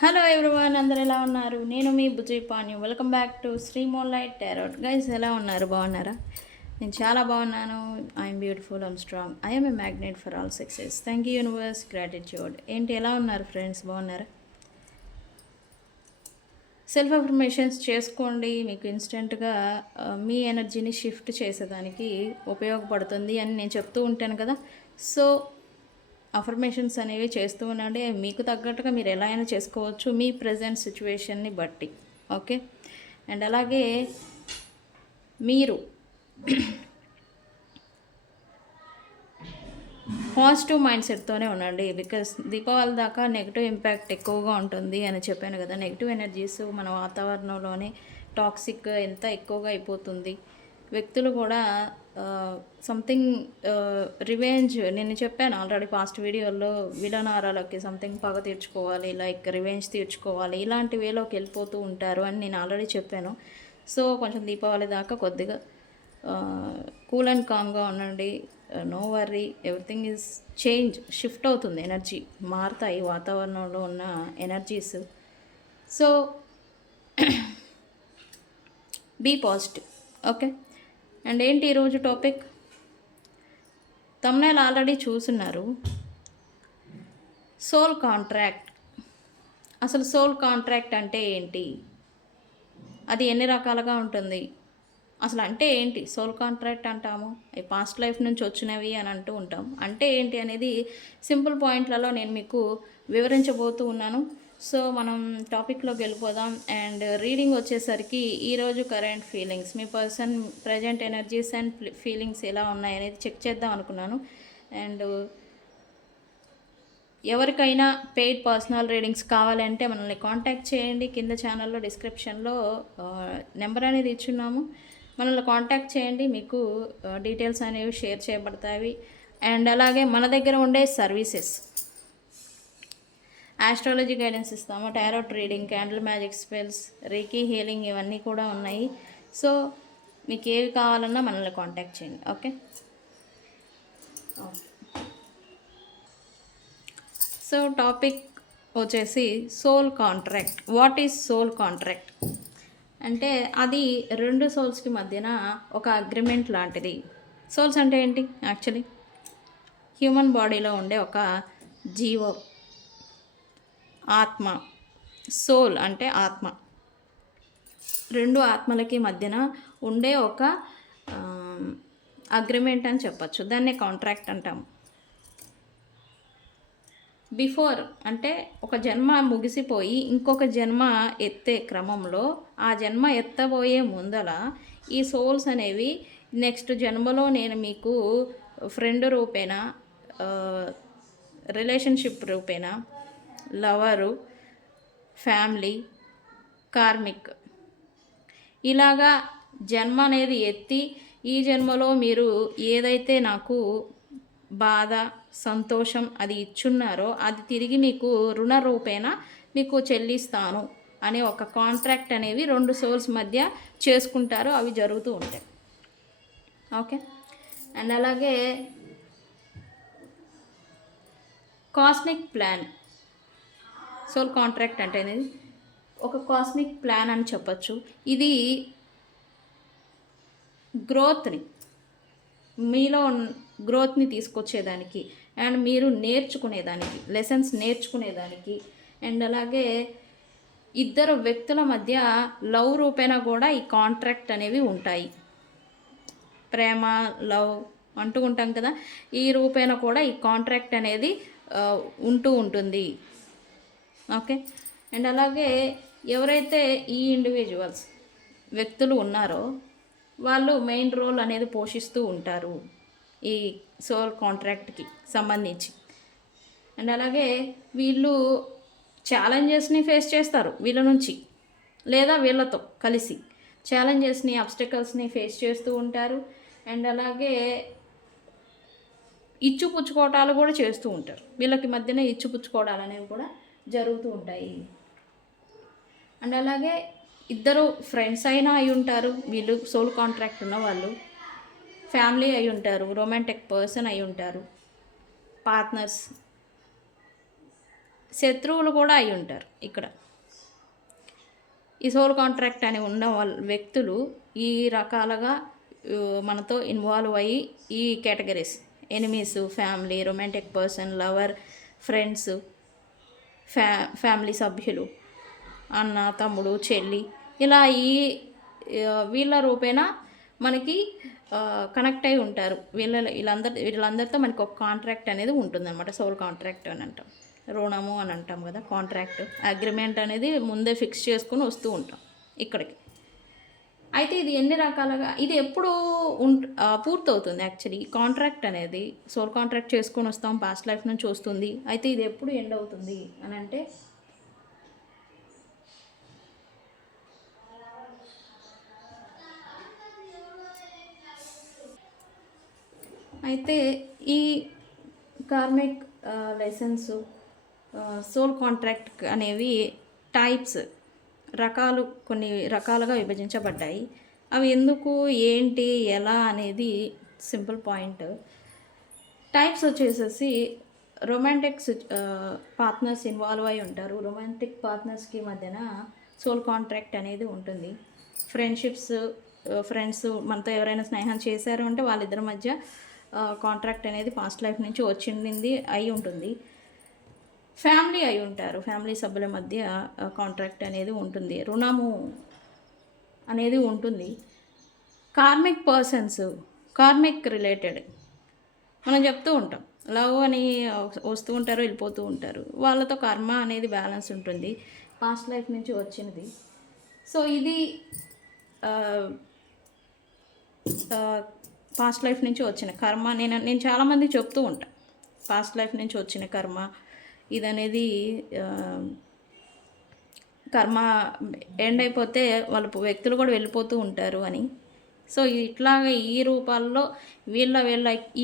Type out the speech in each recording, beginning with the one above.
Hello everyone, అందరు ఎలా ఉన్నారు? నేను మీ Bujji Panyam. Welcome back to Sri moonlight tarot. Guys, ఎలా ఉన్నారు? బాగున్నారా? నేను చాలా బాగున్నాను. I'm beautiful, I'm strong, I'm a magnet for all success. Thank you universe, gratitude. ఏంటి, ఎలా ఉన్నారు ఫ్రెండ్స్? బాగున్నారా? సెల్ఫ్ అఫర్మేషన్స్ చేసుకోండి. మీకు ఇన్స్టెంట్గా మీ ఎనర్జీని షిఫ్ట్ చేసేదానికి ఉపయోగపడుతుంది అని నేను చెప్తూ ఉంటాను కదా. సో అఫర్మేషన్స్ అనేవి చేస్తూ ఉండండి. మీకు తగ్గట్టుగా మీరు ఎలా అయినా చేసుకోవచ్చు మీ ప్రజెంట్ సిచ్యువేషన్ని బట్టి. ఓకే. అండ్ అలాగే మీరు పాజిటివ్ మైండ్ సెట్తోనే ఉండండి. బికాస్ దీపావళి దాకా నెగిటివ్ ఇంపాక్ట్ ఎక్కువగా ఉంటుంది అని చెప్పాను కదా. నెగిటివ్ ఎనర్జీస్ మన వాతావరణంలోనే టాక్సిక్ ఎంత ఎక్కువగా అయిపోతుంది. వ్యక్తులు కూడా సంథింగ్ రివెంజ్, నేను చెప్పాను ఆల్రెడీ పాస్ట్ వీడియోల్లో, విలనారాలకి సంథింగ్ పగ తీర్చుకోవాలి, లైక్ రివెంజ్ తీర్చుకోవాలి, ఇలాంటి వేలోకి వెళ్ళిపోతూ ఉంటారు అని నేను ఆల్రెడీ చెప్పాను. సో కొంచెం దీపావళి దాకా కొద్దిగా కూల్ అండ్ కామ్గా ఉండండి. No worry, everything is change, shift అవుతుంది, ఎనర్జీ మారుతాయి వాతావరణంలో ఉన్న energies. So be positive. Okay. And ఏంటి ఈరోజు టాపిక్? తమ్నైల్ ఆల్రెడీ చూస్తున్నారు. Soul contract. అసలు సోల్ కాంట్రాక్ట్ అంటే ఏంటి? అది ఎన్ని రకాలుగా ఉంటుంది? అసలు అంటే ఏంటి? సోల్ కాంట్రాక్ట్ అంటాము, ఈ పాస్ట్ లైఫ్ నుంచి వచ్చినవి అని అంటూ ఉంటాం. అంటే ఏంటి అనేది సింపుల్ పాయింట్లలో నేను మీకు వివరించబోతూ ఉన్నాను. సో మనం టాపిక్లోకి వెళ్ళిపోదాం. అండ్ రీడింగ్ వచ్చేసరికి ఈరోజు current feelings, me person present energies and feelings ఎలా ఉన్నాయనేది చెక్ చేద్దాం అనుకున్నాను. అండ్ ఎవరికైనా పెయిడ్ పర్సనల్ రీడింగ్స్ కావాలంటే మనల్ని కాంటాక్ట్ చేయండి. కింద ఛానల్లో డిస్క్రిప్షన్లో నెంబర్ అనేది ఇచ్చున్నాము. మనల్ని కాంటాక్ట్ చేయండి, మీకు డీటెయిల్స్ అనేవి షేర్ చేయబడతాయి. అండ్ అలాగే మన దగ్గర ఉండే సర్వీసెస్, ఆస్ట్రాలజీ గైడెన్స్ ఇస్తాము, tarot reading, candle magic spells, reiki healing, ఇవన్నీ కూడా ఉన్నాయి. సో మీకు ఏవి కావాలన్నా మనల్ని కాంటాక్ట్ చేయండి. ఓకే. సో టాపిక్ వచ్చేసి soul contract. What is soul contract అంటే అది రెండు సోల్స్కి మధ్యన ఒక అగ్రిమెంట్ లాంటిది. సోల్స్ అంటే ఏంటి? యాక్చువల్లీ హ్యూమన్ బాడీలో ఉండే ఒక జీవం, ఆత్మ. సోల్ అంటే ఆత్మ. రెండు ఆత్మలకి మధ్యన ఉండే ఒక అగ్రిమెంట్ అని చెప్పచ్చు. దాన్నే కాంట్రాక్ట్ అంటాము. బిఫోర్ అంటే ఒక జన్మ ముగిసిపోయి ఇంకొక జన్మ ఎత్తే క్రమంలో, ఆ జన్మ ఎత్తబోయే ముందల ఈ సోల్స్ అనేవి నెక్స్ట్ జన్మలో నేను మీకు ఫ్రెండ్ రూపేణా, రిలేషన్షిప్ రూపేణా, లవరు, ఫ్యామిలీ, కార్మిక్, ఇలాగా జన్మ అనేది ఎత్తి ఈ జన్మలో మీరు ఏదైతే నాకు బాధ, సంతోషం అది ఇచ్చున్నారో అది తిరిగి మీకు రుణ రూపేణ మీకు చెల్లిస్తాను అనే ఒక కాంట్రాక్ట్ అనేవి రెండు సోల్స్ మధ్య చేసుకుంటారు. అవి జరుగుతూ ఉంటాయి. ఓకే. అండ్ అలాగే కాస్మిక్ ప్లాన్. సోల్ కాంట్రాక్ట్ అంటే అనేది ఒక కాస్మిక్ ప్లాన్ అని చెప్పచ్చు. ఇది గ్రోత్ని, మీలో గ్రోత్ని తీసుకొచ్చేదానికి అండ్ మీరు నేర్చుకునేదానికి, లెసన్స్ నేర్చుకునేదానికి, అండ్ అలాగే ఇద్దరు వ్యక్తుల మధ్య లవ్ రూపేణ కూడా ఈ కాంట్రాక్ట్ అనేవి ఉంటాయి. ప్రేమ, లవ్ అంటూ ఉంటాం కదా, ఈ రూపేణ కూడా ఈ కాంట్రాక్ట్ అనేది ఉంటూ ఉంటుంది. ఓకే. అండ్ అలాగే ఎవరైతే ఈ ఇండివిజువల్స్ వ్యక్తులు ఉన్నారో వాళ్ళు మెయిన్ రోల్ అనేది పోషిస్తూ ఉంటారు ఈ సోల్ కాంట్రాక్ట్కి సంబంధించి. అండ్ అలాగే వీళ్ళు ఛాలెంజెస్ని ఫేస్ చేస్తారు వీళ్ళ నుంచి, లేదా వీళ్ళతో కలిసి ఛాలెంజెస్ని, అబ్స్టకల్స్ని ఫేస్ చేస్తూ ఉంటారు. అండ్ అలాగే ఇచ్చుపుచ్చుకోవటాలు కూడా చేస్తూ ఉంటారు. వీళ్ళకి మధ్యన ఇచ్చుపుచ్చుకోవడాలు అనేవి కూడా జరుగుతూ ఉంటాయి. అండ్ అలాగే ఇద్దరు ఫ్రెండ్స్ అయినా అయి ఉంటారు వీళ్ళు, సోల్ కాంట్రాక్ట్ ఉన్న వాళ్ళు. ఫ్యామిలీ అయి ఉంటారు, రొమాంటిక్ పర్సన్ అయి ఉంటారు, పార్ట్నర్స్, శత్రువులు కూడా అయి ఉంటారు ఇక్కడ. ఈ సోల్ కాంట్రాక్ట్ అని ఉన్న వ్యక్తులు ఈ రకాలుగా మనతో ఇన్వాల్వ్ అయ్యి ఈ categories enemies, family, romantic person, lover, friends, family సభ్యులు, అన్న, తమ్ముడు, చెల్లి, ఇలా ఈ వీళ్ళ రూపేణా మనకి కనెక్ట్ అయి ఉంటారు. వీళ్ళందరితో మనకి ఒక కాంట్రాక్ట్ అనేది ఉంటుందన్నమాట. సోల్ కాంట్రాక్ట్ అని అంటాం, రుణము అని అంటాం కదా. కాంట్రాక్ట్, అగ్రిమెంట్ అనేది ముందే ఫిక్స్ చేసుకుని వస్తూ ఉంటాం ఇక్కడికి. అయితే ఇది ఎన్ని రకాలుగా, ఇది ఎప్పుడు పూర్తవుతుంది యాక్చువల్లీ కాంట్రాక్ట్ అనేది? సోల్ కాంట్రాక్ట్ చేసుకొని వస్తాం, పాస్ట్ లైఫ్ నుంచి వస్తుంది. అయితే ఇది ఎప్పుడు ఎండ్ అవుతుంది అని అంటే, అయితే ఈ కార్మిక్ లైసెన్సు, సోల్ కాంట్రాక్ట్ అనేవి టైప్స్, రకాలు, కొన్ని రకాలుగా విభజించబడ్డాయి. అవి ఎందుకు, ఏంటి, ఎలా అనేది సింపుల్ పాయింట్. టైప్స్ వచ్చేసేసి రొమాంటిక్స్ పార్ట్నర్స్ ఇన్వాల్వ్ అయి ఉంటారు. రొమాంటిక్ పార్ట్నర్స్కి మధ్యన సోల్ కాంట్రాక్ట్ అనేది ఉంటుంది. ఫ్రెండ్స్ మనతో ఎవరైనా స్నేహం చేశారు అంటే వాళ్ళిద్దరి మధ్య కాంట్రాక్ట్ అనేది పాస్ట్ లైఫ్ నుంచి వచ్చింది అయి ఉంటుంది. ఫ్యామిలీ అయి ఉంటారు, ఫ్యామిలీ సభ్యుల మధ్య కాంట్రాక్ట్ అనేది ఉంటుంది, రుణము అనేది ఉంటుంది. కార్మిక్ పర్సన్స్, కార్మిక్ రిలేటెడ్ మనం చెప్తూ ఉంటాం, లవ్ అని వస్తూ ఉంటారు, వెళ్ళిపోతూ ఉంటారు, వాళ్ళతో కర్మ అనేది బ్యాలెన్స్ ఉంటుంది, పాస్ట్ లైఫ్ నుంచి వచ్చినది. సో ఇది పాస్ట్ లైఫ్ నుంచి వచ్చిన కర్మ. నేను చాలామంది చెప్తూ ఉంటాను, పాస్ట్ లైఫ్ నుంచి వచ్చిన కర్మ ఇదనేది, కర్మ ఎండ్ అయిపోతే వాళ్ళ వ్యక్తులు కూడా వెళ్ళిపోతూ ఉంటారు అని. సో ఇట్లాగా ఈ రూపాల్లో వీళ్ళ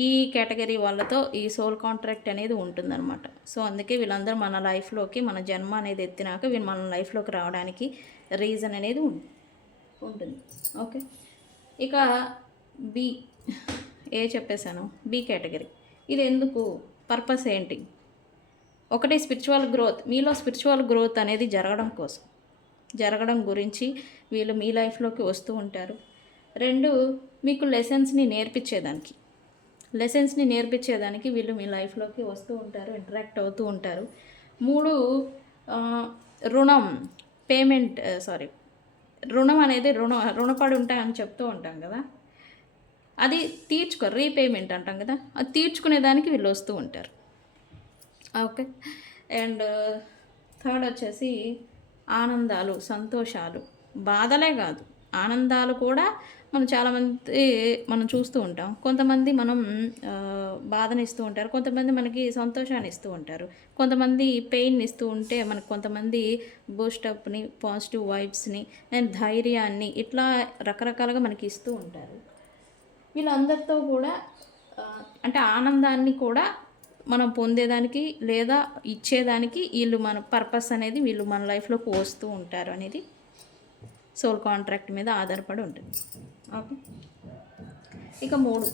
ఈ కేటగిరీ వాళ్ళతో ఈ సోల్ కాంట్రాక్ట్ అనేది ఉంటుందన్నమాట. సో అందుకే వీళ్ళందరూ మన లైఫ్లోకి, మన జన్మ అనేది ఎత్తినాక వీళ్ళు మన లైఫ్లోకి రావడానికి రీజన్ అనేది ఉంటుంది. ఓకే, ఇక బి, ఏ చెప్పేశాను, బి కేటగిరీ. ఇది ఎందుకు, పర్పస్ ఏంటి? ఒకటి స్పిరిచువల్ గ్రోత్, మీలో స్పిరిచువల్ గ్రోత్ అనేది జరగడం గురించి వీళ్ళు మీ లైఫ్లోకి వస్తూ ఉంటారు. 2, మీకు లెసన్స్ని నేర్పించేదానికి వీళ్ళు మీ లైఫ్లోకి వస్తూ ఉంటారు, ఇంటరాక్ట్ అవుతూ ఉంటారు. 3, రుణం అనేది రుణపడి ఉంటాయని చెప్తూ ఉంటాం కదా, అది రీపేమెంట్ అంటాం కదా, అది తీర్చుకునేదానికి వీళ్ళు వస్తూ ఉంటారు. ఓకే, అండ్ 3 వచ్చేసి ఆనందాలు, సంతోషాలు, బాధలే కాదు ఆనందాలు కూడా మనం చూస్తూ ఉంటాం. కొంతమంది బాధని ఇస్తూ ఉంటారు, కొంతమంది మనకి సంతోషాన్ని ఇస్తూ ఉంటారు, కొంతమంది పెయిన్ ఇస్తూ ఉంటే మనకు కొంతమంది బూస్టప్ని, పాజిటివ్ వైబ్స్ని అండ్ ధైర్యాన్ని, ఇట్లా రకరకాలుగా మనకి ఇస్తూ ఉంటారు. వీళ్ళందరితో కూడా అంటే ఆనందాన్ని కూడా మనం పొందేదానికి లేదా ఇచ్చేదానికి వీళ్ళు మన పర్పస్ అనేది వీళ్ళు మన లైఫ్లోకి వస్తూ ఉంటారు అనేది సోల్ కాంట్రాక్ట్ మీద ఆధారపడి ఉంటుంది. ఓకే, ఇక 3,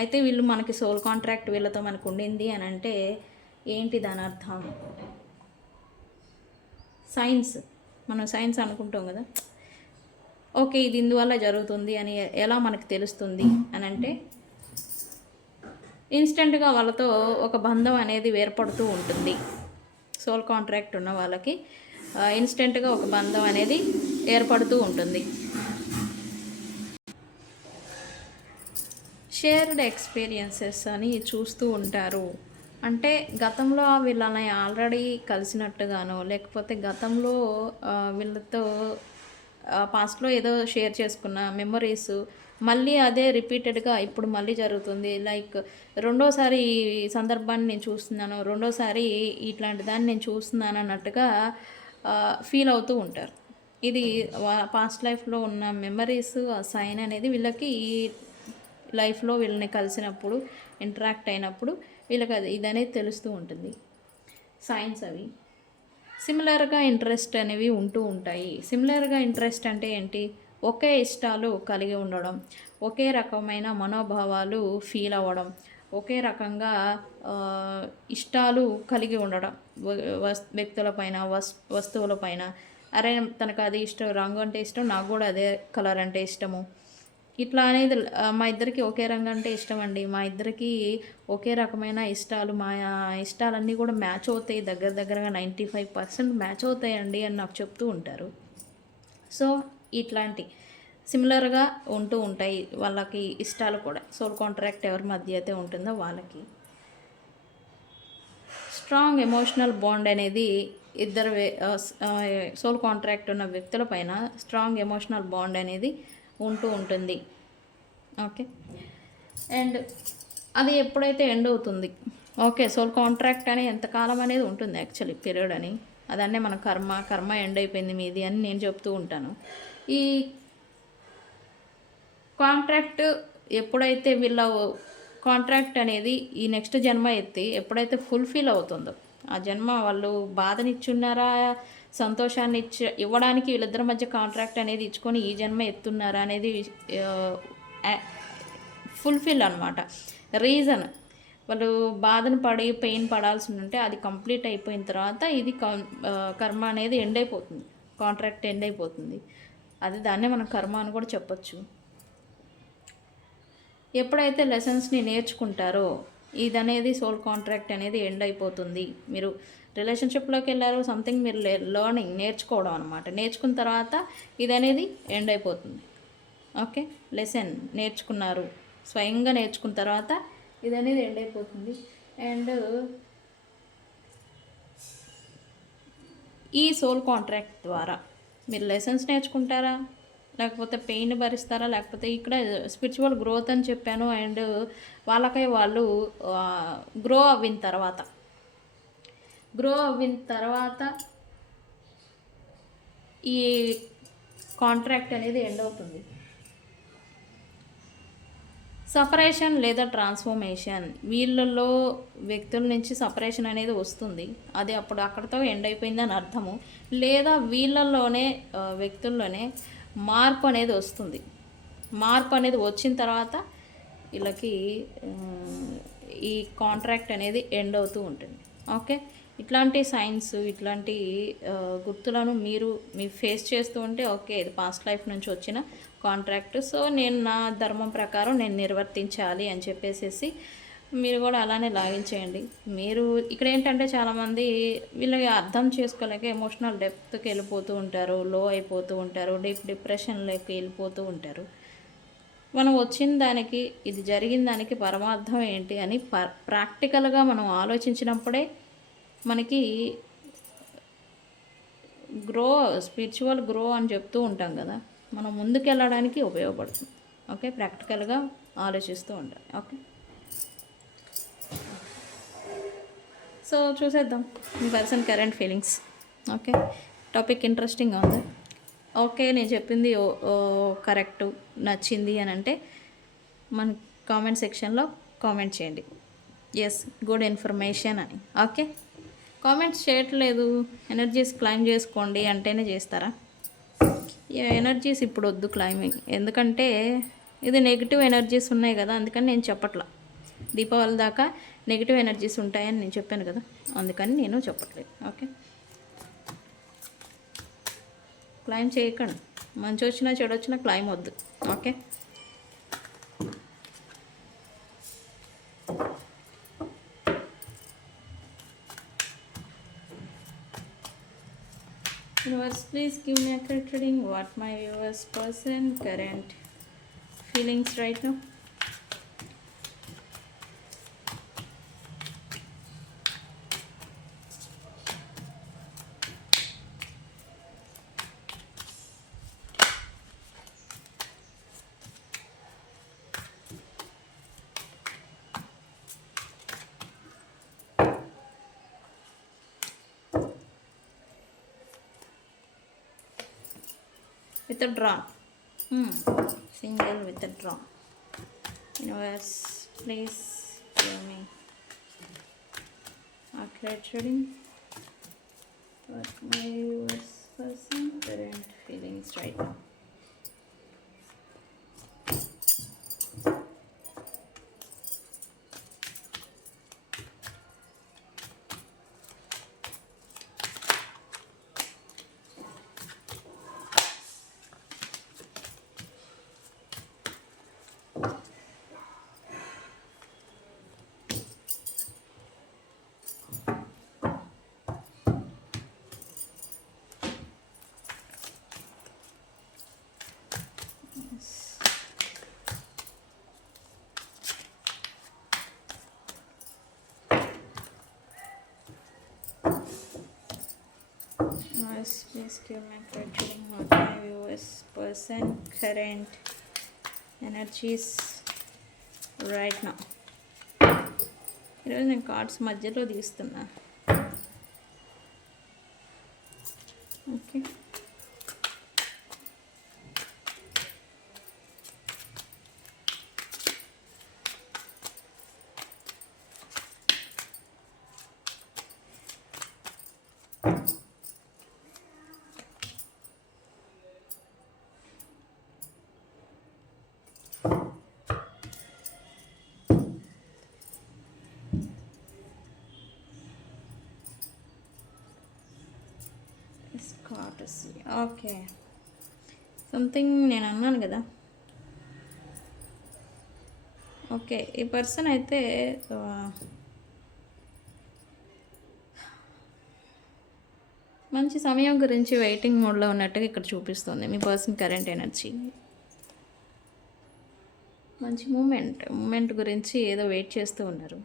అయితే వీళ్ళు మనకి సోల్ కాంట్రాక్ట్ వీళ్ళతో మనకు ఉండింది అని అంటే ఏంటి దాని అర్థం? మనం సైన్స్ అనుకుంటాం కదా, ఓకే ఇది ఇందువల్ల జరుగుతుంది అని ఎలా మనకు తెలుస్తుంది అని అంటే, ఇన్స్టెంట్గా వాళ్ళతో ఒక బంధం అనేది ఏర్పడుతూ ఉంటుంది. సోల్ కాంట్రాక్ట్ ఉన్న వాళ్ళకి ఇన్స్టెంట్గా ఒక బంధం అనేది ఏర్పడుతూ ఉంటుంది. షేర్డ్ ఎక్స్పీరియన్సెస్ అని చూస్తూ ఉంటారు. అంటే గతంలో వీళ్ళని ఆల్రెడీ కలిసినట్టుగానో, లేకపోతే గతంలో వీళ్ళతో పాస్ట్లో ఏదో షేర్ చేసుకున్న మెమరీస్ మళ్ళీ అదే రిపీటెడ్గా ఇప్పుడు మళ్ళీ జరుగుతుంది. లైక్ రెండోసారి ఈ సందర్భాన్ని నేను చూస్తున్నాను, రెండోసారి ఇట్లాంటి దాన్ని నేను చూస్తున్నాను అన్నట్టుగా ఫీల్ అవుతూ ఉంటారు. ఇది పాస్ట్ లైఫ్లో ఉన్న మెమరీస్, ఆ సైన్ అనేది వీళ్ళకి ఈ లైఫ్లో వీళ్ళని కలిసినప్పుడు, ఇంటరాక్ట్ అయినప్పుడు వీళ్ళకి ఇది అనేది తెలుస్తూ ఉంటుంది. సైన్స్ అవి. సిమిలర్గా ఇంట్రెస్ట్ అనేవి ఉంటూ ఉంటాయి. సిమిలర్గా ఇంట్రెస్ట్ అంటే ఏంటి? ఒకే ఇష్టాలు కలిగి ఉండడం, ఒకే రకమైన మనోభావాలు ఫీల్ అవ్వడం, ఒకే రకంగా ఇష్టాలు కలిగి ఉండడం, వ్యక్తులపైన, వస్తువులపైన. అరే తనకు అది ఇష్టం, రంగు అంటే ఇష్టం, నాకు కూడా అదే కలర్ అంటే ఇష్టము. ఇట్లా అనేది మా ఇద్దరికి ఒకే రంగు అంటే ఇష్టం అండి. మా ఇద్దరికి ఒకే రకమైన ఇష్టాలు, మా ఇష్టాలన్నీ కూడా మ్యాచ్ అవుతాయి. దగ్గర దగ్గరగా 95% మ్యాచ్ అవుతాయండి అని నాకు చెప్తూ ఉంటారు. సో ఇట్లాంటి సిమిలర్గా ఉంటూ ఉంటాయి వాళ్ళకి ఇష్టాలు కూడా. సోల్ కాంట్రాక్ట్ ఎవరి మధ్య అయితే ఉంటుందో వాళ్ళకి స్ట్రాంగ్ ఎమోషనల్ బాండ్ అనేది ఇద్దరు సోల్ కాంట్రాక్ట్ ఉన్న వ్యక్తుల పైన స్ట్రాంగ్ ఎమోషనల్ బాండ్ అనేది ఉంటూ ఉంటుంది. ఓకే, అండ్ అది ఎప్పుడైతే ఎండ్ అవుతుంది, ఓకే సోల్ కాంట్రాక్ట్ అని ఎంతకాలం అనేది ఉంటుంది యాక్చువల్లీ పీరియడ్ అని, అదన్నే మన కర్మ ఎండ్ అయిపోయింది మీది అని నేను చెప్తూ ఉంటాను. ఈ కాంట్రాక్ట్ ఎప్పుడైతే వీళ్ళ కాంట్రాక్ట్ అనేది ఈ నెక్స్ట్ జన్మ ఎత్తి ఎప్పుడైతే ఫుల్ఫిల్ అవుతుందో, ఆ జన్మ వాళ్ళు బాధనిచ్చున్నారా, సంతోషాన్ని ఇవ్వడానికి వీళ్ళిద్దరి మధ్య కాంట్రాక్ట్ అనేది ఇచ్చుకొని ఈ జన్మ ఎత్తున్నారా అనేది ఫుల్ఫిల్ అనమాట. రీజన్ వాళ్ళు బాధను పడి పెయిన్ పడాల్సి ఉంటే అది కంప్లీట్ అయిపోయిన తర్వాత ఇది కర్మ అనేది ఎండ్ అయిపోతుంది, కాంట్రాక్ట్ ఎండ్ అయిపోతుంది. అది దాన్నే మనం కర్మ అని కూడా చెప్పొచ్చు. ఎప్పుడైతే లెసన్స్ని నేర్చుకుంటారో ఇదనేది సోల్ కాంట్రాక్ట్ అనేది ఎండ్ అయిపోతుంది. మీరు రిలేషన్షిప్లోకి వెళ్ళారు, సంథింగ్ మీరు లెర్నింగ్ నేర్చుకోవడం అనమాట. నేర్చుకున్న తర్వాత ఇదనేది ఎండ్ అయిపోతుంది. ఓకే, లెసన్ నేర్చుకున్నారు, స్వయంగా నేర్చుకున్న తర్వాత ఇదనేది ఎండ్ అయిపోతుంది. అండ్ ఈ సోల్ కాంట్రాక్ట్ ద్వారా మీరు లెసన్స్ నేర్చుకుంటారా, లేకపోతే పెయిన్ భరిస్తారా, లేకపోతే ఇక్కడ స్పిరిచువల్ గ్రోత్ అని చెప్పాను. అండ్ వాళ్ళకై వాళ్ళు గ్రో అవ్విన తర్వాత ఈ కాంట్రాక్ట్ అనేది ఎండ్ అవుతుంది. సపరేషన్ లేదా ట్రాన్స్ఫర్మేషన్, వీళ్ళల్లో వ్యక్తుల నుంచి సపరేషన్ అనేది వస్తుంది. అది అప్పుడు అక్కడితో ఎండ్ అయిపోయిందని అర్థము. లేదా వీళ్ళల్లోనే వ్యక్తుల్లోనే మార్పు అనేది వస్తుంది. మార్పు అనేది వచ్చిన తర్వాత వీళ్ళకి ఈ కాంట్రాక్ట్ అనేది ఎండ్ అవుతూ ఉంటుంది. ఓకే, ఇట్లాంటి సైన్స్, ఇట్లాంటి గుర్తులను మీరు ఫేస్ చేస్తూ ఉంటే ఓకే ఇది పాస్ట్ లైఫ్ నుంచి వచ్చిన కాంట్రాక్ట్, సో నేను నా ధర్మం ప్రకారం నేను నిర్వర్తించాలి అని చెప్పేసి మీరు కూడా అలానే లాగించేయండి. మీరు ఇక్కడ ఏంటంటే చాలామంది వీళ్ళకి అర్థం చేసుకోలేక ఎమోషనల్ డెప్త్కి వెళ్ళిపోతూ ఉంటారు, లో అయిపోతూ ఉంటారు, డిప్రెషన్లోకి వెళ్ళిపోతూ ఉంటారు. మనం వచ్చిన దానికి, ఇది జరిగిన దానికి పరమార్థం ఏంటి అని ప్రాక్టికల్గా మనం ఆలోచించినప్పుడే మనకి స్పిరిచువల్ గ్రో అని చెప్తూ ఉంటాం కదా, మనం ముందుకెళ్ళడానికి ఉపయోగపడుతుంది. ఓకే, ప్రాక్టికల్గా ఆలోచిస్తూ ఉండాలి. ఓకే, సో చూసేద్దాం మీ person current feelings. Okay, topic ఇంట్రెస్టింగ్గా ఉంది. ఓకే, నేను చెప్పింది కరెక్టు, నచ్చింది అని అంటే మన కామెంట్ సెక్షన్లో కామెంట్ చేయండి, ఎస్ గుడ్ ఇన్ఫర్మేషన్ అని. ఓకే, కామెంట్స్ చేయట్లేదు, ఎనర్జీస్ క్లైమ్ చేసుకోండి అంటేనే చేస్తారా? ఎనర్జీస్ ఇప్పుడు వద్దు క్లైమింగ్, ఎందుకంటే ఇది నెగిటివ్ ఎనర్జీస్ ఉన్నాయి కదా, అందుకని నేను చెప్పట్లా. దీపావళి దాకా నెగిటివ్ ఎనర్జీస్ ఉంటాయని నేను చెప్పాను కదా, అందుకని నేను చెప్పట్లేదు. ఓకే, క్లైమ్ చేయకండి, మంచి వచ్చినా చెడు వచ్చినా క్లైమ్ వద్దు. Okay, universe, please give me a accurate reading what my viewers person current feelings right now. With a draw, single with a draw. Universe, please give me accurate reading what my viewers person current feelings right now. Noise, please give me actually what my viewers person current energies right now. ఈరోజు నేను cards మధ్యలో తీస్తున్నా. Okay, okay. Something నేను అన్నాను కదా. Okay, ఈ person అయితే మంచి సమయం గురించి వెయిటింగ్ మోడ్లో ఉన్నట్టుగా ఇక్కడ చూపిస్తుంది. మీ పర్సన్ కరెంట్ ఎనర్జీ మంచి మూమెంట్ గురించి ఏదో వెయిట్ చేస్తూ ఉన్నారు.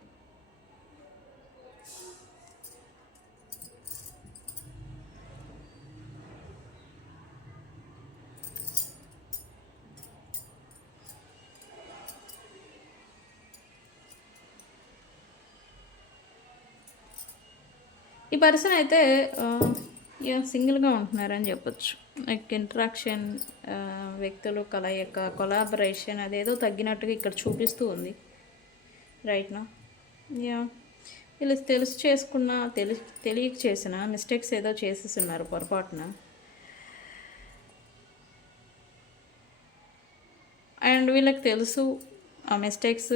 ఈ పర్సన్ అయితే సింగిల్గా ఉంటున్నారని చెప్పొచ్చు. లైక్ ఇంట్రాక్షన్, వ్యక్తులు కలయిక, కొలాబరేషన్ అదేదో తగ్గినట్టుగా ఇక్కడ చూపిస్తూ ఉంది రైట్ నా. వీళ్ళు తెలిసి చేసుకున్న తెలియక చేసిన మిస్టేక్స్ ఏదో చేసేస్తున్నారు పొరపాటున. అండ్ వీళ్ళకి తెలుసు ఆ మిస్టేక్స్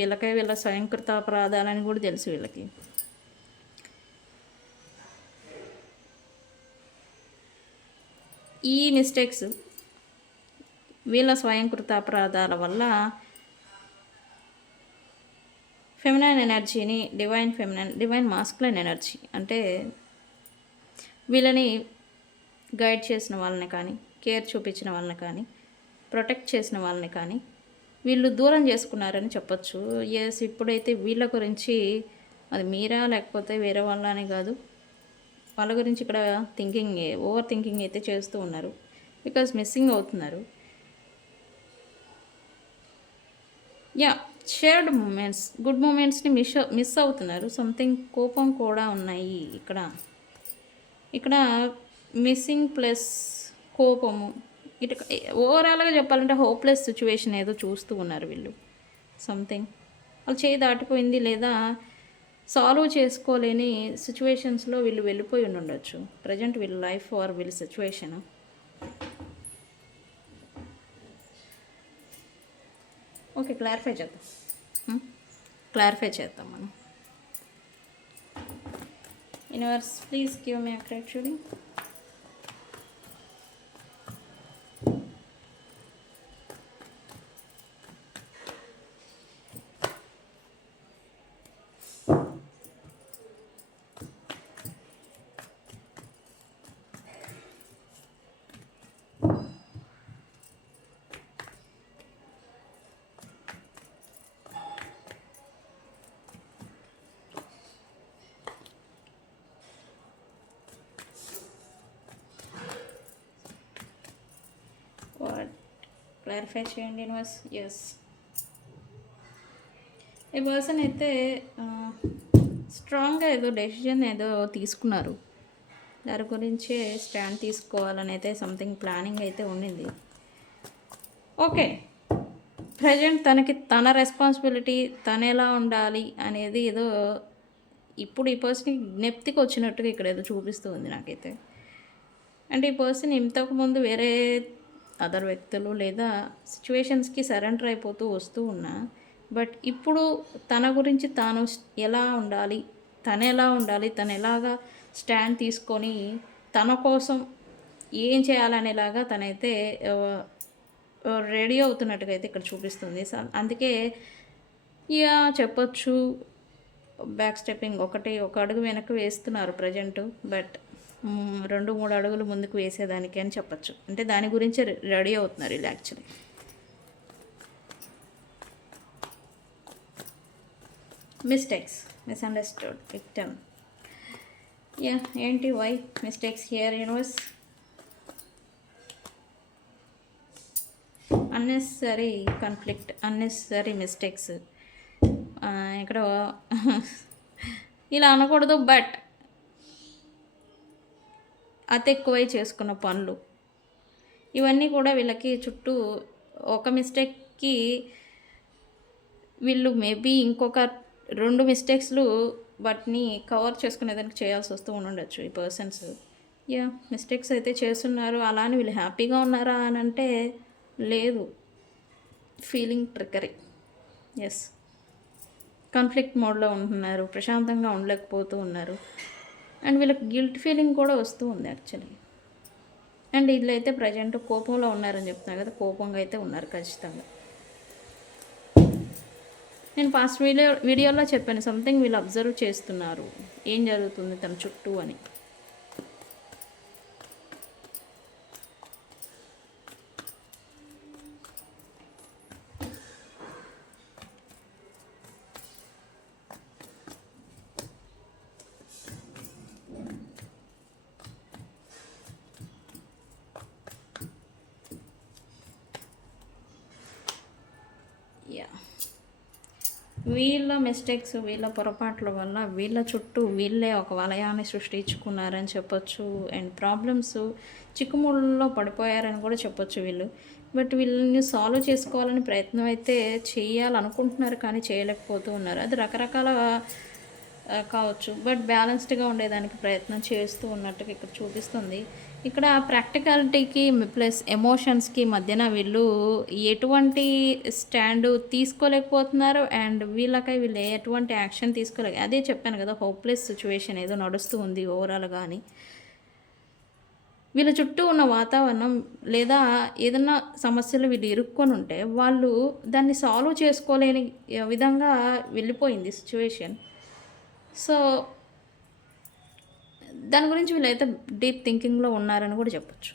వీళ్ళ స్వయంకృత అపరాధాలని కూడా తెలుసు వీళ్ళకి. ఈ మిస్టేక్స్ వీళ్ళ స్వయంకృత అపరాధాల వల్ల ఫెమినైన్ ఎనర్జీని డివైన్ మాస్కులైన్ ఎనర్జీ అంటే వీళ్ళని గైడ్ చేసిన వాళ్ళని కానీ, కేర్ చూపించిన వాళ్ళని కానీ, ప్రొటెక్ట్ చేసిన వాళ్ళని కానీ వీళ్ళు దూరం చేసుకున్నారని చెప్పొచ్చు. ఎస్, ఇప్పుడైతే వీళ్ళ గురించి అది మీరా లేకపోతే వేరే వాళ్ళ అని కాదు, వాళ్ళ గురించి ఇక్కడ ఓవర్ థింకింగ్ అయితే చేస్తూ ఉన్నారు. బికాజ్ మిస్సింగ్ అవుతున్నారు. షేర్డ్ మూమెంట్స్, గుడ్ మూమెంట్స్ని మిస్ అవుతున్నారు. సంథింగ్ కోపం కూడా ఉన్నాయి ఇక్కడ మిస్సింగ్ ప్లస్ కోపము. ఓవరాల్గా చెప్పాలంటే హోప్లెస్ సిచ్యువేషన్ ఏదో చూస్తూ ఉన్నారు వీళ్ళు. సంథింగ్ వాళ్ళు చేయి దాటిపోయింది లేదా సాల్వ్ చేసుకోలేని సిచ్యువేషన్స్లో వీళ్ళు వెళ్ళిపోయి ఉండొచ్చు. ప్రజెంట్ వీళ్ళ లైఫ్ ఆర్ వీళ్ళ సిచ్యువేషన్. ఓకే, క్లారిఫై చేద్దాం మనం. Universe please give me accurate reading. Clarify చేయండి యూనివర్స్. ఎస్, ఈ పర్సన్ అయితే స్ట్రాంగ్గా ఏదో డెసిషన్ ఏదో తీసుకున్నారు. దాని గురించే స్టాండ్ తీసుకోవాలని అయితే సంథింగ్ ప్లానింగ్ అయితే ఉండింది. ఓకే, ప్రజెంట్ తన రెస్పాన్సిబిలిటీ తను ఎలా ఉండాలి అనేది ఏదో ఇప్పుడు ఈ పర్సన్కి జ్ఞప్తికి వచ్చినట్టుగా ఇక్కడ ఏదో చూపిస్తూ ఉంది నాకైతే. అంటే ఈ పర్సన్ ఇంతకుముందు వేరే అదర్ వ్యక్తులు లేదా సిచ్యువేషన్స్కి సరెండర్ అయిపోతూ వస్తూ ఉన్నా, బట్ ఇప్పుడు తన గురించి తాను ఎలా ఉండాలి, తను ఎలాగా స్టాండ్ తీసుకొని తన కోసం ఏం చేయాలనేలాగా తనైతే రెడీ అవుతున్నట్టుగా అయితే ఇక్కడ చూపిస్తుంది. అందుకే చెప్పొచ్చు బ్యాక్ స్టెప్పింగ్ ఒక అడుగు వెనక్కి వేస్తున్నారు ప్రజెంట్, బట్ 2-3 అడుగులు ముందుకు వేసేదానికి అని చెప్పచ్చు. అంటే దాని గురించి రెడీ అవుతున్నారు ఇలా actually. Mistakes, misunderstood, victim. Yeah ఏంటి why mistakes here universe? Unnecessary conflict, unnecessary mistakes. ఇక్కడ ఇలా అనకూడదు, బట్ అతి ఎక్కువై చేసుకున్న పనులు ఇవన్నీ కూడా వీళ్ళకి చుట్టూ ఒక మిస్టేక్కి వీళ్ళు మేబీ ఇంకొక 2 మిస్టేక్స్లు వాటిని కవర్ చేసుకునేదానికి చేయాల్సి వస్తూ ఉండొచ్చు ఈ పర్సన్స్. యా మిస్టేక్స్ అయితే చేస్తున్నారు. అలా అని వీళ్ళు హ్యాపీగా ఉన్నారా అని అంటే లేదు, ఫీలింగ్ ట్రిక్కరీ. ఎస్, కాన్ఫ్లిక్ట్ మోడ్లో ఉంటున్నారు, ప్రశాంతంగా ఉండలేకపోతూ ఉన్నారు. అండ్ వీళ్ళకి గిల్ట్ ఫీలింగ్ కూడా వస్తూ ఉంది యాక్చువల్లీ. అండ్ వీళ్ళైతే ప్రజెంట్ కోపంలో ఉన్నారని చెప్తున్నారు కదా, కోపంగా అయితే ఉన్నారు ఖచ్చితంగా. నేను పాస్ట్ వీడియోలో చెప్పాను, సంథింగ్ వీళ్ళు అబ్జర్వ్ చేస్తున్నారు, ఏం జరుగుతుంది తన చుట్టూ అని. యా, వీళ్ళ మిస్టేక్స్, వీళ్ళ పొరపాట్ల వల్ల వీళ్ళ చుట్టూ వీళ్ళే ఒక వలయాన్ని సృష్టించుకున్నారని చెప్పొచ్చు. అండ్ ప్రాబ్లమ్స్ చిక్కుముళ్ళలో పడిపోయారని కూడా చెప్పొచ్చు వీళ్ళు. బట్ వీళ్ళని సాల్వ్ చేసుకోవాలని ప్రయత్నం అయితే చేయాలనుకుంటున్నారు, కానీ చేయలేకపోతూ ఉన్నారు. అది రకరకాల కావచ్చు, బట్ బ్యాలెన్స్డ్గా ఉండేదానికి ప్రయత్నం చేస్తూ ఉన్నట్టుగా ఇక్కడ చూపిస్తుంది. ఇక్కడ ప్రాక్టికాలిటీకి ప్లస్ ఎమోషన్స్కి మధ్యన వీళ్ళు ఎటువంటి స్టాండ్ తీసుకోలేకపోతున్నారు. అండ్ వీళ్ళకై వీళ్ళు ఎటువంటి యాక్షన్ తీసుకోలేక, అదే చెప్పాను కదా, హోప్లెస్ సిచ్యువేషన్ ఏదో నడుస్తూ ఉంది ఓవరాల్. కానీ వీళ్ళ చుట్టూ ఉన్న వాతావరణం లేదా ఏదన్నా సమస్యలు వీళ్ళు ఇరుక్కొని ఉంటే వాళ్ళు దాన్ని సాల్వ్ చేసుకోలేని విధంగా వెళ్ళిపోయింది సిచ్యువేషన్. సో దాని గురించి వీళ్ళైతే డీప్ థింకింగ్లో ఉన్నారని కూడా చెప్పచ్చు.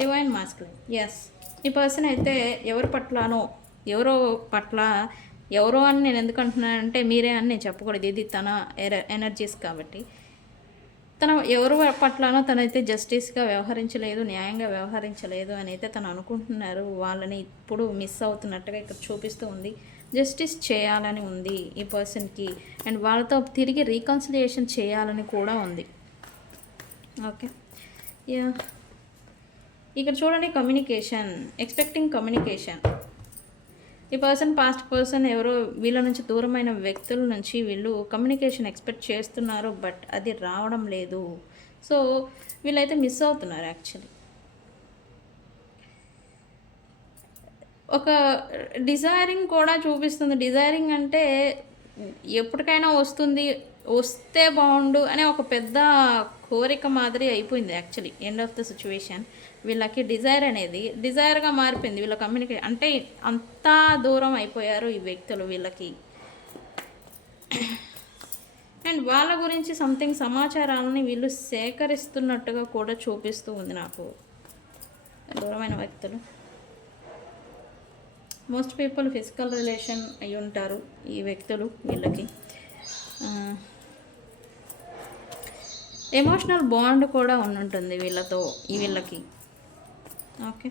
Divine masculine. ఎస్, ఈ పర్సన్ అయితే ఎవరి పట్లనో, ఎవరో అని నేను ఎందుకు అంటున్నానంటే మీరే అని నేను చెప్పకూడదు, ఇది తన ఎనర్జీస్ కాబట్టి. తన ఎవరి పట్లనో తనైతే జస్టిస్గా వ్యవహరించలేదు, న్యాయంగా వ్యవహరించలేదు అని అయితే తను అనుకుంటున్నారు. వాళ్ళని ఇప్పుడు మిస్ అవుతున్నట్టుగా ఇక్కడ చూపిస్తూ ఉంది. జస్టిస్ చేయాలని ఉంది ఈ పర్సన్కి, అండ్ వాళ్ళతో తిరిగి రీకన్సిలియేషన్ చేయాలని కూడా ఉంది. ఓకే, యా, ఇక్కడ చూడండి, కమ్యూనికేషన్, ఎక్స్పెక్టింగ్ కమ్యూనికేషన్. ఈ పాస్ట్ పర్సన్ ఎవరో వీళ్ళ నుంచి దూరమైన వ్యక్తుల నుంచి వీళ్ళు కమ్యూనికేషన్ ఎక్స్పెక్ట్ చేస్తున్నారు, బట్ అది రావడం లేదు. సో వీళ్ళైతే మిస్ అవుతున్నారు యాక్చువల్లీ. ఒక డిజైరింగ్ కూడా చూపిస్తుంది. డిజైరింగ్ అంటే ఎప్పటికైనా వస్తే బాగుండు అనే ఒక పెద్ద కోరిక మాదిరి అయిపోయింది actually. End of the situation వీళ్ళకి డిజైర్గా మారిపోయింది. వీళ్ళ కమ్యూనికేషన్ అంటే అంతా దూరం అయిపోయారు ఈ వ్యక్తులు వీళ్ళకి. అండ్ వాళ్ళ గురించి సంథింగ్ సమాచారాలని వీళ్ళు సేకరిస్తున్నట్టుగా కూడా చూపిస్తూ ఉంది నాకు. దూరమైన వ్యక్తులు, మోస్ట్ పీపుల్ ఫిజికల్ రిలేషన్ అయి ఉంటారు ఈ వ్యక్తులు వీళ్ళకి. ఎమోషనల్ బాండ్ కూడా ఉంటుంది వీళ్ళకి. ఓకే,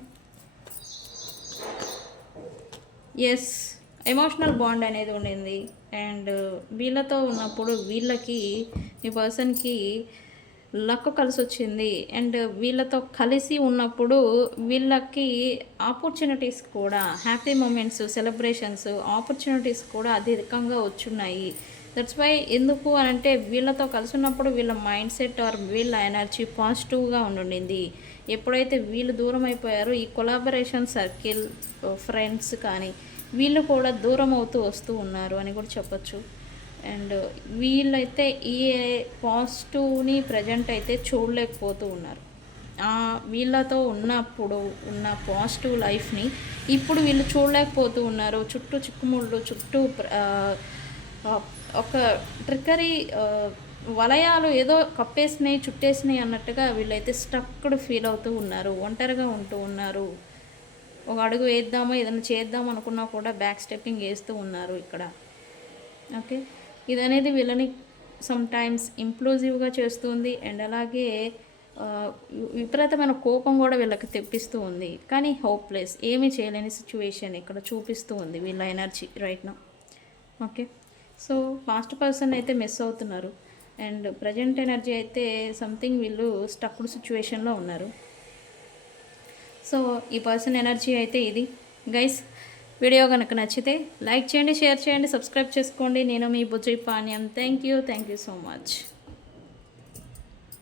ఎస్, ఎమోషనల్ బాండ్ అనేది ఉండింది. అండ్ వీళ్ళతో ఉన్నప్పుడు వీళ్ళకి, ఈ పర్సన్కి లక్ కలిసి వచ్చింది. అండ్ వీళ్ళతో కలిసి ఉన్నప్పుడు వీళ్ళకి ఆపర్చునిటీస్ కూడా, హ్యాపీ మూమెంట్స్, సెలబ్రేషన్స్, ఆపర్చునిటీస్ కూడా అధికంగా వచ్చున్నాయి. దట్స్ వై ఎందుకు అని అంటే వీళ్ళతో కలిసి ఉన్నప్పుడు వీళ్ళ మైండ్ సెట్ ఆర్ వీళ్ళ ఎనర్జీ పాజిటివ్గా ఉండింది. ఎప్పుడైతే వీళ్ళు దూరం అయిపోయారో ఈ కొలాబరేషన్ సర్కిల్, ఫ్రెండ్స్ కానీ వీళ్ళు కూడా దూరం అవుతూ వస్తూ ఉన్నారు అని కూడా చెప్పచ్చు. అండ్ వీళ్ళైతే ఈ పాజిటివ్ని ప్రజెంట్ అయితే చూడలేకపోతూ ఉన్నారు. వీళ్ళతో ఉన్నప్పుడు ఉన్న పాజిటివ్ లైఫ్ని ఇప్పుడు వీళ్ళు చూడలేకపోతూ ఉన్నారు. చుట్టూ చిక్కుముళ్ళు, చుట్టూ ఒక ట్రిక్కరీ వలయాలు ఏదో కప్పేసినాయి, చుట్టేసినాయి అన్నట్టుగా వీళ్ళైతే స్టక్డ్ ఫీల్ అవుతూ ఉన్నారు. ఒంటరిగా ఉంటూ ఉన్నారు. ఒక అడుగు వేద్దామో ఏదైనా చేద్దాం అనుకున్నా కూడా బ్యాక్ స్టెప్పింగ్ వేస్తూ ఉన్నారు ఇక్కడ. ఓకే, ఇది అనేది వీళ్ళని సమ్ టైమ్స్ ఇంప్లూజివ్గా చేస్తుంది. అండ్ అలాగే విపరీతమైన కోపం కూడా వీళ్ళకి తెప్పిస్తూ ఉంది. కానీ హోప్లెస్, ఏమీ చేయలేని సిచ్యువేషన్ ఇక్కడ చూపిస్తూ ఉంది వీళ్ళ energy right now. Okay, so past person అయితే మిస్ అవుతున్నారు. అండ్ ప్రజెంట్ ఎనర్జీ అయితే సంథింగ్ వీళ్ళు స్టక్డ్ సిచ్యువేషన్లో ఉన్నారు. సో ఈ పర్సన్ ఎనర్జీ అయితే ఇది గైస్. వీడియో కనుక నచ్చితే లైక్ చేయండి, షేర్ చేయండి, సబ్స్క్రైబ్ చేసుకోండి. నేను మీ బుజ్జి పానీయం. Thank you so much.